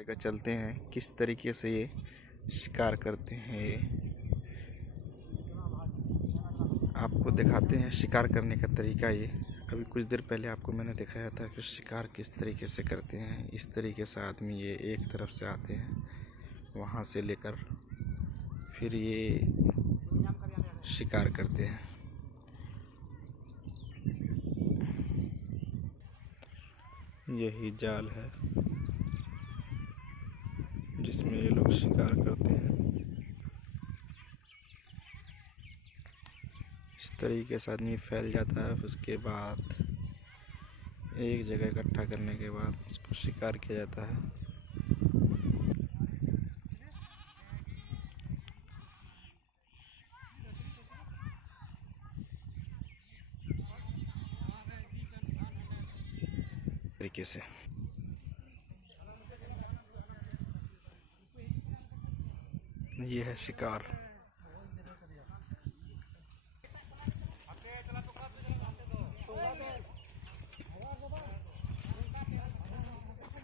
लेकर चलते हैं किस तरीके से ये शिकार करते हैं। ये आपको दिखाते हैं शिकार करने का तरीका। ये अभी कुछ देर पहले आपको मैंने दिखाया था कि शिकार किस तरीके से करते हैं। इस तरीके से आदमी ये एक तरफ से आते हैं, वहाँ से लेकर फिर ये शिकार करते हैं। यही जाल है जिसमें ये लोग शिकार करते हैं। इस तरीके से आदमी फैल जाता है, उसके बाद एक जगह इकट्ठा करने के बाद उसको शिकार किया जाता है। तरीके से ये है शिकार।